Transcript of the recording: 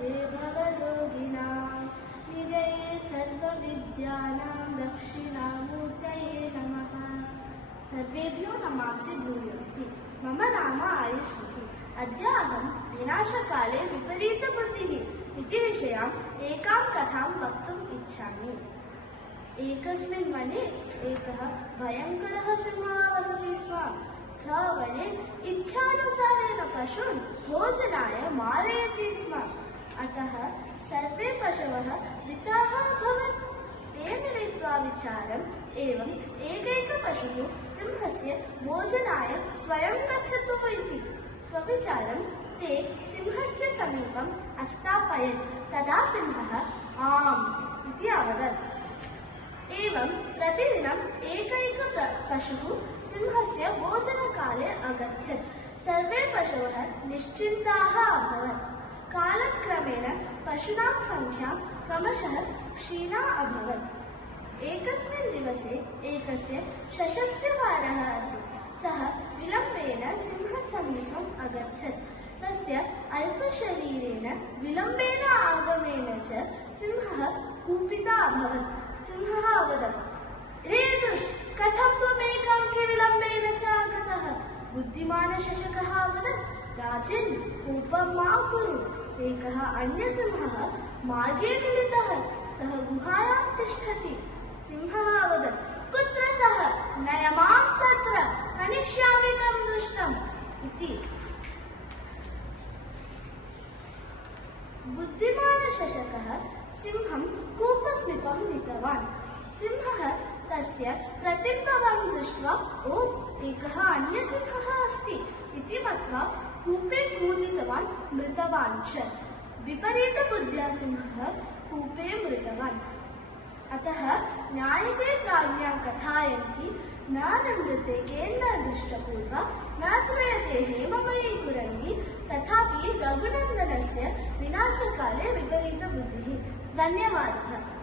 उपपद्ये भवरोगिणां निधये सर्वविद्यानां दक्षिणामूर्तये नमः। सर्वेभ्यो नमांसि भूयंसि। मम नाम आयुष्मती। अद्य अहं विनाशकाले विपरीतबुद्धिः इति विषयाम् एकां कथां वक्तुम् इच्छामि। एकस्मिन् वने एकः भयङ्करः सिंहः वसति स्म। स वने इच्छानुसारेण पशून् भोजनाय मारयति स्म। अतः सर्वे पशवः वृताः अभवन्। ते मिलित्वा विचारम्, एवम् एकैकपशुः सिंहस्य भोजनाय स्वयं गच्छतु इति स्वविचारं ते सिंहस्य समीपम् अस्थापयन्। तदा सिंहः आम् इति अवदत्। एवं प्रतिदिनम् एकैकपशुः सिंहस्य भोजनकाले अगच्छत्। सर्वे पशवः निश्चिन्ताः अभवन्। कालक्रमेण पशूनां संख्या क्रमशः क्षीणा अभवत्। एकस्मिन् दिवसे एकस्य शशस्य वारः आसीत्। सः विलम्बेन सिंहसमीपम् अगच्छत्। तस्य अल्पशरीरेण विलम्बेन आगमेन च सिंहः कुपितः अभवत्। सिंहः अवदत्, रे दुष्ट, कथं त्वम् एकाङ्के विलम्बेन च आगतः? बुद्धिमानशशकः अवदत्, राजन्, कोपं मा कुरु। एकः अन्यसिंहः मार्गे मिलितः। सः गुहायां तिष्ठति। सिंहः अवदत्, कुत्र सः? नय मां तत्र, हनिष्यामि तं दुष्टम् इति। बुद्धिमानशशकः सिंहं कूपसमीपं नीतवान्। सिंहः तस्य प्रतिबिम्बं दृष्ट्वा, ओ, एकः अन्यसिंहः अस्ति इति मत्वा कूपे कूदितवान्, मृतवान् च। विपरीतबुद्ध्या सिंहः कूपे मृतवान्। अतः न्यायते प्राज्ञां कथयन्ति, न नम्रते केन दृष्टपूर्वा, न त्रयते हेममयी कुरंगी। तथापि रघुनन्दनस्य विनाशकाले विपरीतबुद्धिः। धन्यवादः।